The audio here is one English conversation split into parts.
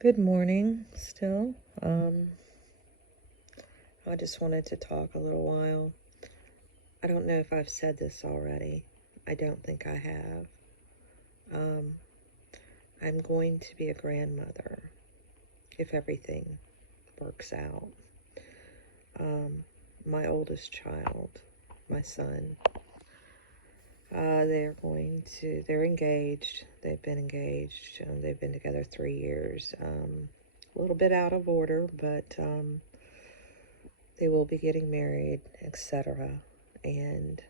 Good morning, still. I just wanted to talk a little while. I don't know if I've said this already. I don't think I have. Um, I'm going to be a grandmother if everything works out. My oldest child, my son, they're engaged. They've been engaged. They've been together 3 years. A little bit out of order, but they will be getting married, etc. And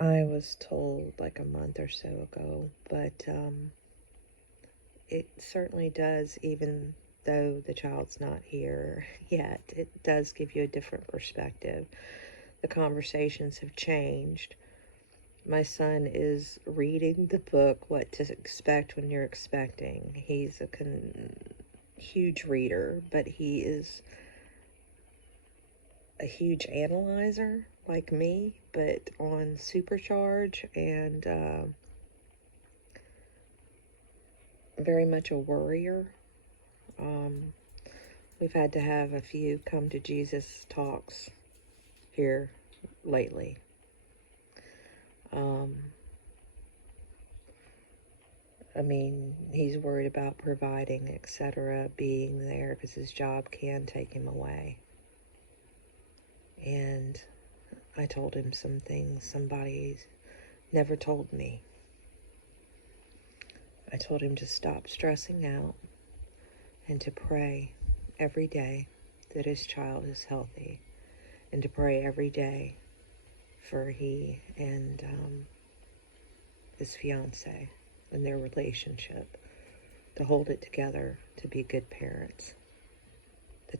I was told like a month or so ago, but it certainly does, even though the child's not here yet, it does give you a different perspective. The conversations have changed. My son is reading the book, What to Expect When You're Expecting. He's a huge reader, but he is a huge analyzer like me, but on supercharge, and very much a worrier. Um, we've had to have a few come to Jesus talks here lately. I mean, he's worried about providing, etc., being there because his job can take him away. And I told him some things somebody never told me. I told him to stop stressing out and to pray every day that his child is healthy, and to pray every day for he and his fiance and their relationship, to hold it together, to be good parents.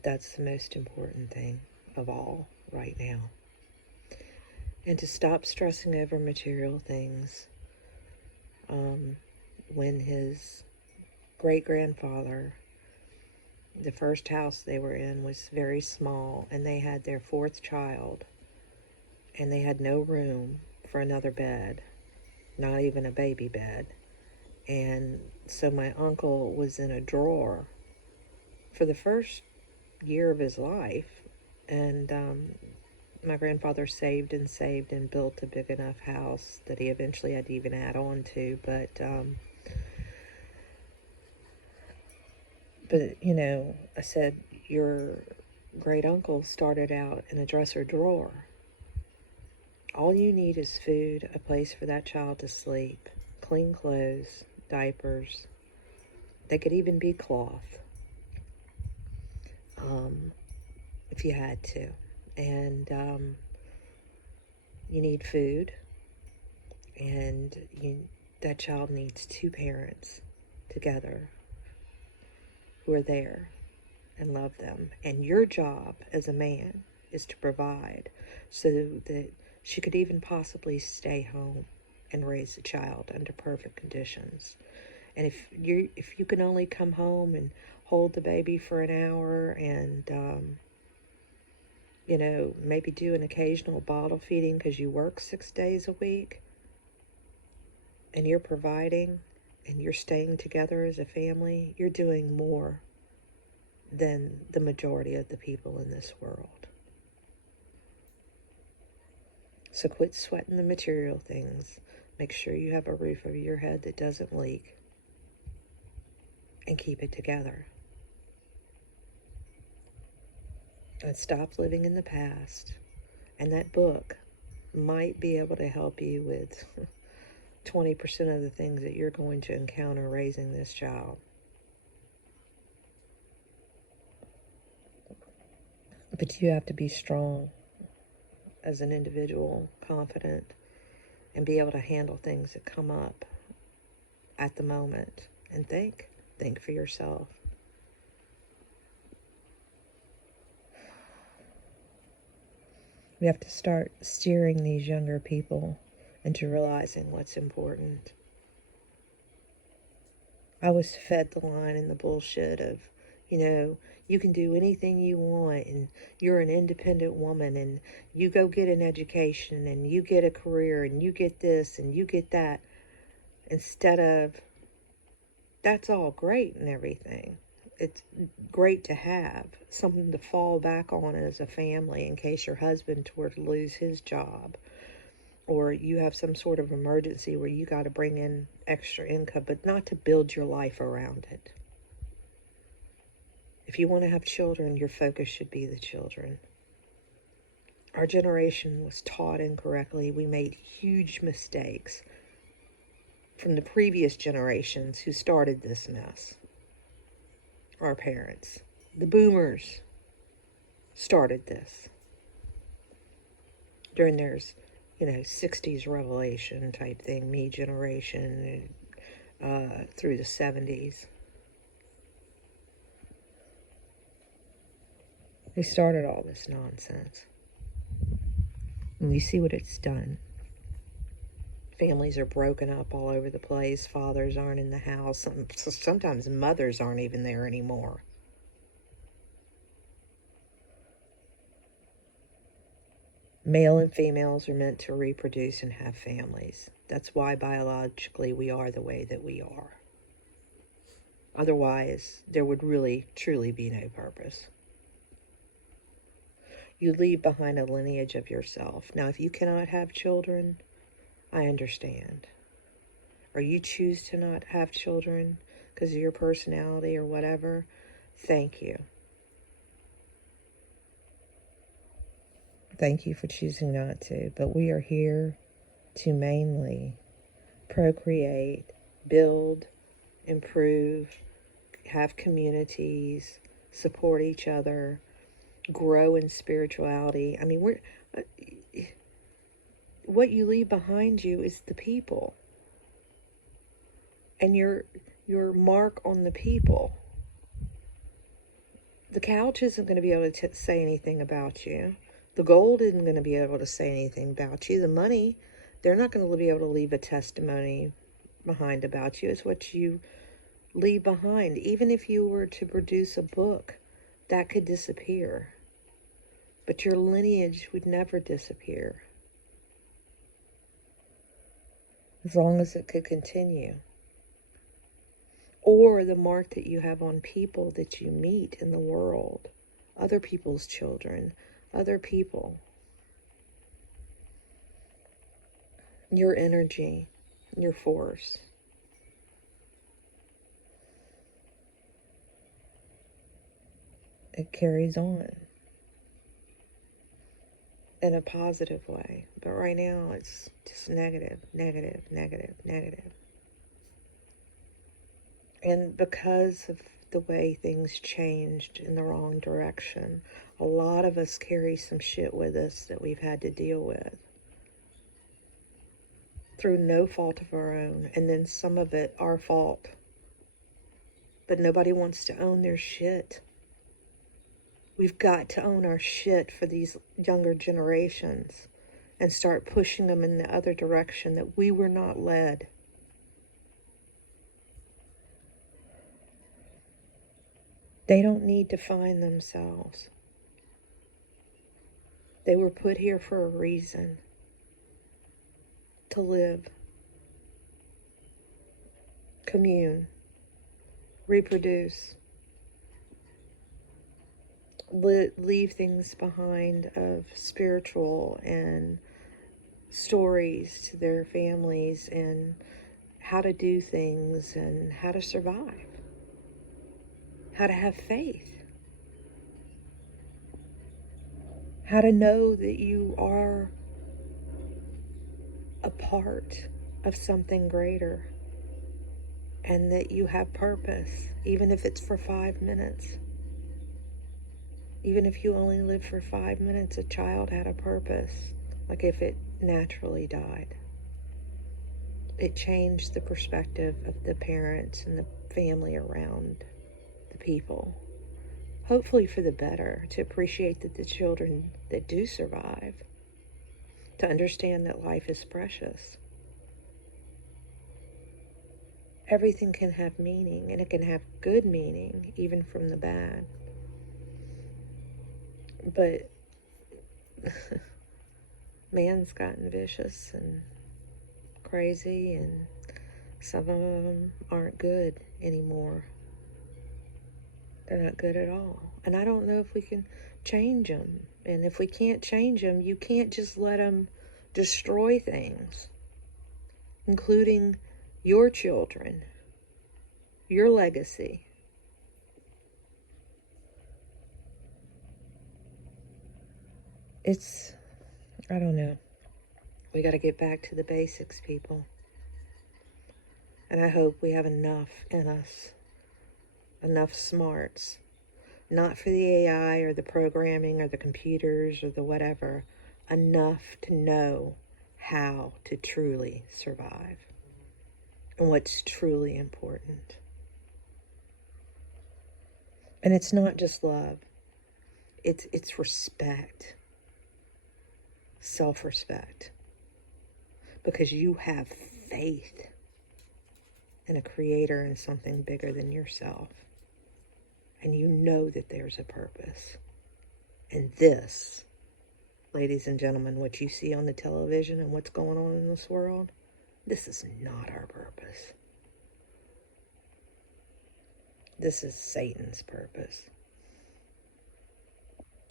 That's the most important thing of all right now. And to stop stressing over material things. When his great-grandfather, the first house they were in was very small, and they had their fourth child, and they had no room for another bed, not even a baby bed. And so my uncle was in a drawer for the first year of his life, and my grandfather saved and built a big enough house that he eventually had to even add on to. But you know, I said, your great uncle started out in a dresser drawer. All you need is food, a place for that child to sleep, clean clothes, diapers. They could even be cloth, if you had to. And you need food, and that child needs two parents together who are there and love them. And your job as a man is to provide so that she could even possibly stay home and raise the child under perfect conditions. And if you can only come home and hold the baby for an hour and maybe do an occasional bottle feeding because you work 6 days a week, and you're providing and you're staying together as a family, you're doing more than the majority of the people in this world. So quit sweating the material things. Make sure you have a roof over your head that doesn't leak, and keep it together. And stop living in the past. And that book might be able to help you with 20% of the things that you're going to encounter raising this child. But you have to be strong as an individual, confident, and be able to handle things that come up at the moment. And think for yourself. We have to start steering these younger people into realizing what's important. I was fed the line and the bullshit of, you can do anything you want, and you're an independent woman, and you go get an education, and you get a career, and you get this, and you get that. instead of, that's all great and everything. It's great to have something to fall back on as a family in case your husband were to lose his job, or you have some sort of emergency where you got to bring in extra income, but not to build your life around it. If you want to have children, your focus should be the children. Our generation was taught incorrectly. We made huge mistakes from the previous generations who started this mess. Our parents, the boomers, started this during their 60s revelation type thing, me generation, through the 70s. They started all this nonsense. And we see what it's done. Families are broken up all over the place. Fathers aren't in the house. Sometimes mothers aren't even there anymore. Male and females are meant to reproduce and have families. That's why biologically we are the way that we are. Otherwise, there would really, truly be no purpose. You leave behind a lineage of yourself. Now, if you cannot have children, I understand. Or you choose to not have children because of your personality or whatever, thank you. Thank you for choosing not to. But we are here to mainly procreate, build, improve, have communities, support each other, grow in spirituality. I mean, what you leave behind you is the people. And your mark on the people. The couch isn't going to be able to say anything about you. The gold isn't going to be able to say anything about you. The money, they're not going to be able to leave a testimony behind about you. It's what you leave behind. Even if you were to produce a book, that could disappear. But your lineage would never disappear. As long as it could continue. Or the mark that you have on people that you meet in the world. Other people's children. Other people. Your energy. Your force. It carries on. In a positive way. But right now it's just negative, negative, negative, negative. And because of the way things changed in the wrong direction, a lot of us carry some shit with us that we've had to deal with. Through no fault of our own, and then some of it our fault. But nobody wants to own their shit. We've got to own our shit for these younger generations and start pushing them in the other direction that we were not led. They don't need to find themselves. They were put here for a reason. To live. Commune. Reproduce. Leave things behind of spiritual and stories to their families and how to do things and how to survive. How to have faith. How to know that you are a part of something greater and that you have purpose, even if it's for 5 minutes. Even if you only live for 5 minutes, a child had a purpose, like if it naturally died. It changed the perspective of the parents and the family around the people. Hopefully for the better, to appreciate that the children that do survive, to understand that life is precious. Everything can have meaning, and it can have good meaning, even from the bad. But man's gotten vicious and crazy and Some of them aren't good anymore. They're not good at all. And I don't know if we can change them. And if we can't change them, you can't just let them destroy things, including your children, your legacy. I don't know. We got to get back to the basics, people. And I hope we have enough in us, enough smarts, not for the AI or the programming or the computers or the whatever, enough to know how to truly survive and what's truly important. And it's not just love. It's respect, self-respect, because you have faith in a creator and something bigger than yourself. And you know that there's a purpose. And this, ladies and gentlemen, what you see on the television and what's going on in this world, this is not our purpose. This is Satan's purpose.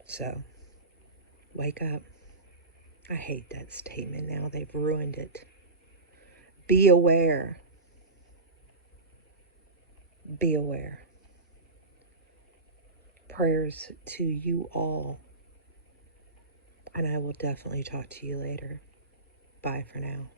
So, wake up. I hate that statement now. They've ruined it. Be aware. Be aware. Prayers to you all. And I will definitely talk to you later. Bye for now.